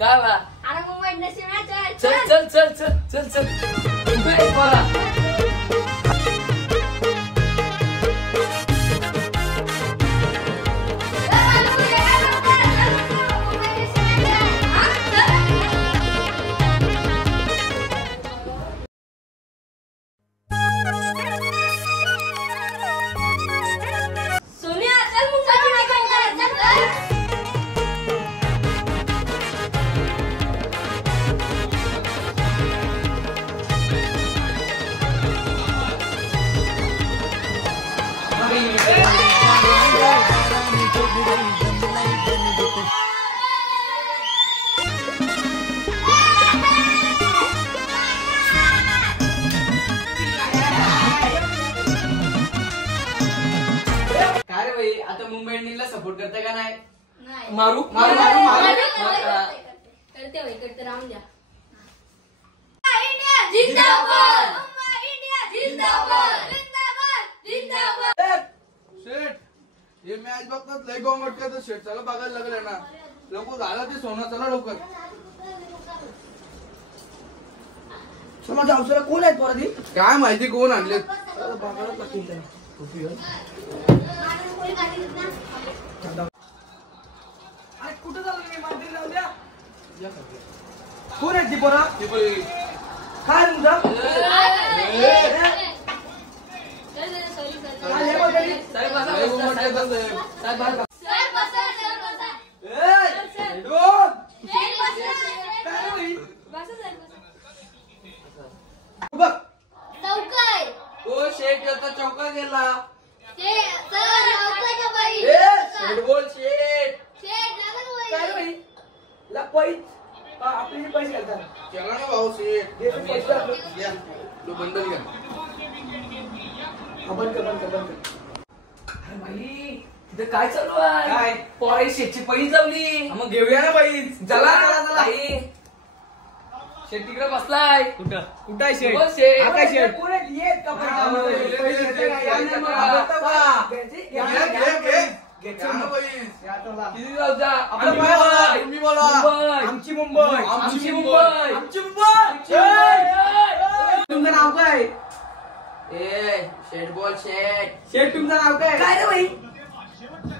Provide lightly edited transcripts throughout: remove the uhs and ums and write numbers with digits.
काय बा अरे मुंबईत नसेल ना चल चल चल चल चल चल बोला आता मुंबई इंडियन्सला सपोर्ट करते का नाही? मारू मारू मारू मारू करते भाई करते राहून द्या. इंडिया जिंदाबाद मुंबई इंडिया जिंदाबाद जिंदाबाद जिंदाबाद. शेठ हे मॅच बघतात लय गोंगट करतात शेठ. चला बघायला लागले ना लोक झाला ते सोनं. चला लवकर चला जाऊ. कोण आहेत पोरादी? काय माहिती कोण आणले. कुठं चालू मी मंदिर जाऊ द्या. कोण आहेत ती पोरा? काय तुमचा शेठ आता चौका गेला. आपले पैसे घालतात. चला ना भाऊ शेठ. बंडल घ्या. अरे भाई तिथे काय चालू आहे? काय? पोराई शेतची पैस लावली. मग घेऊया ना बाई. चला भाई शेत तिकडे बसलाय. कुठं कुठं आहे शेठ? बोल शेठ. हा काय शेठ? कोण आहेत? येत का पैसे घेते का? या नाही मग. आवडतं का? किती जाऊचा तुम्ही बोला, तुम्ही बोला. आमची मुंबई. आमची मुंबई. आमची मुंबई. तुमचं नाव काय? शेठ बोल शेठ. शेठ तुमचं नाव काय? काय रे भाई?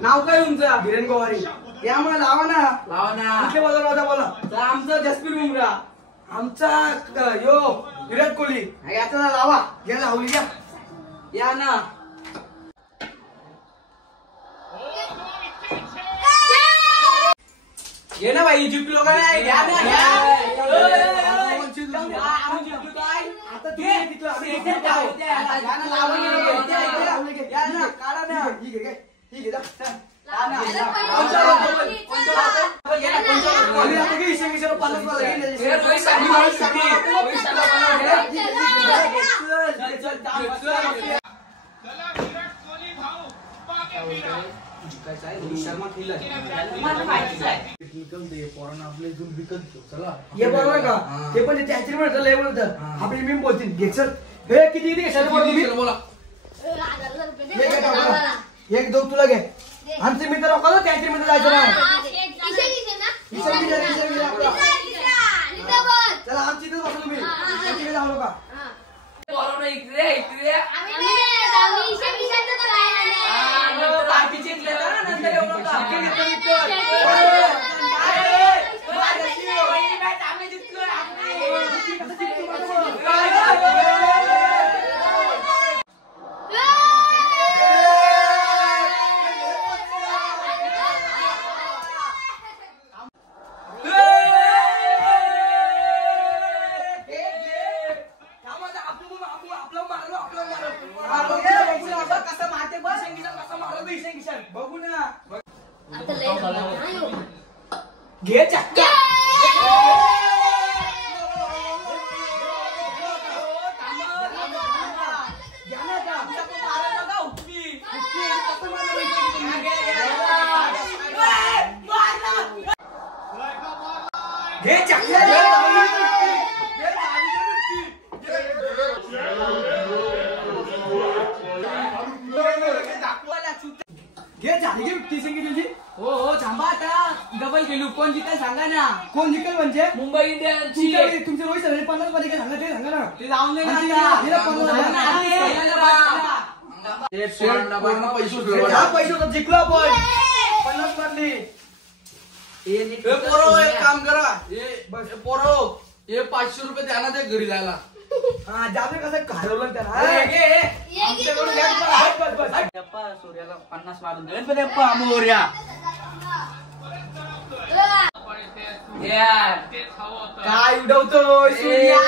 नाव काय तुमचं? धीरेन गोवारी. यामुळे लावा ना. लावा ना. कुठले बोला बोला. तर आमचं जसप्रीत बुमराह. आमचा यो विराट कोहली. याचा लावा. घ्या लावली घ्या. या ना. घे ना भाई. जिंकलो का नाही? घ्या ना घ्या. आम्ही जिंकलो काय? आता तुम्ही तिथलं आम्ही जिंकलो काय? घ्या ना लावा. घ्या ना. काढा ना. ही घे काय? ही घे जा. हे बरोबर का? ते पण त्याची म्हणत आपली मी बोलतील. घे चल. हे किती बोला. एक दोन तुला घे. आमचे मित्र रोखा त्याची मित्र जायचं नाही. चला आमची इथेच बसलो तुम्ही. तिकडे जाऊ नका. इकडे इकडे बघू ना. घे चक्का. घे चक्का. घे झाली की तुझी. हो हो थांबा आता. डबल गेलो कोण जिंकल सांगा ना. कोण जिंकल म्हणजे मुंबई इंडियन्सची. तुमचे रोहित शर्मा 50 मध्ये काय सांगा ते सांगा ना. ते जाऊन दे ना आणि आता. हिला 50 पैसे पैसे होतात जिंकलो आपण 50 मधली. पोरो एक काम करा पोरो हे 500 रुपये द्या ना ते घरी जायला. हा जाते कसं घालवलं त्याला. आमच्याकडून घ्या. बस बस बस. अप्पा सूर्याला 50 मारून गणपती अप्पा मोर्या. यार काय उडवतोय सूर्या?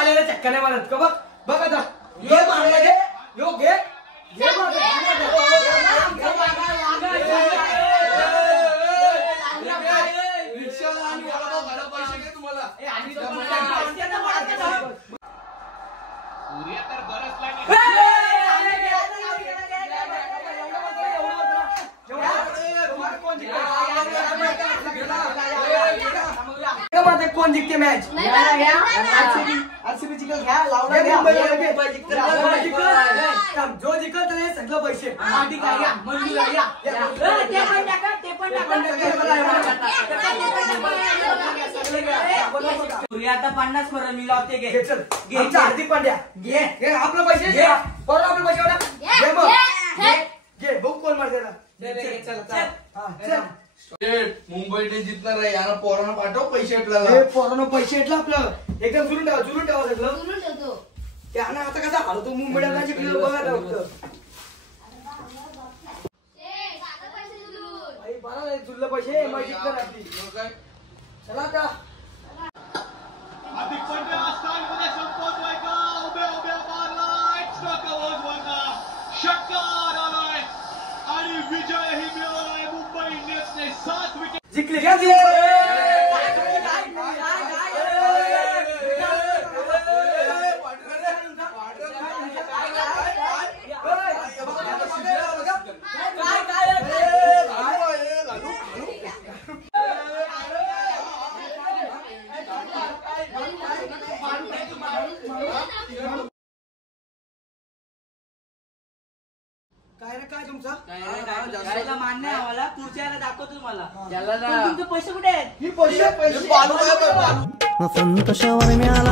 आलेला चक्का नाही मारत का बघ बघ आता यो मारला घे यो घे घे रिक्षाला आणि वडापाव खायला पैसे घे तुम्हाला. कोण जिंकते मॅच? आरसीबी जिंकल घ्या लावला जो जिंकल तर सगळं पैसे सूर्या आता 50 मारून मी लावते घे. घे चल आमचा हार्दिक पांड्या घे घे आपलं पैसे घे बरोबर आपले पैसे घे मग घे बघू कोण मारते ना. चल मुंबई टीम जिंकणार आहे याला पोरांना पाठव पैसे आपल्याला. हे पोरांनो पैसे येतलं आपलं एकदम जुळून ठेवा सगळं. बोलून ठेवतो. त्यानं आता कसा हरतो मुंबईला जिंकलेलं बघा आता फक्त. आई बरं आहे, जुळलं पैसे मग जिंकणार आपली. काय चला आता हार्दिक पांड्या स्थानमध्ये संपवतोय का उभ्या उभ्या मारलाय षटकार आलाय आणि विजयही मिळवलाय मुंबई इंडियन्सने 7 विकेट जिंकले काय रे काय तुमचा गायला मान्य आहे आम्हाला. पुढच्याला दाखवतो तुम्हाला. याला पण तुमचे पैसे कुठे आहेत? ही पैसे बालू काय बालू वसंत शवर मिळाला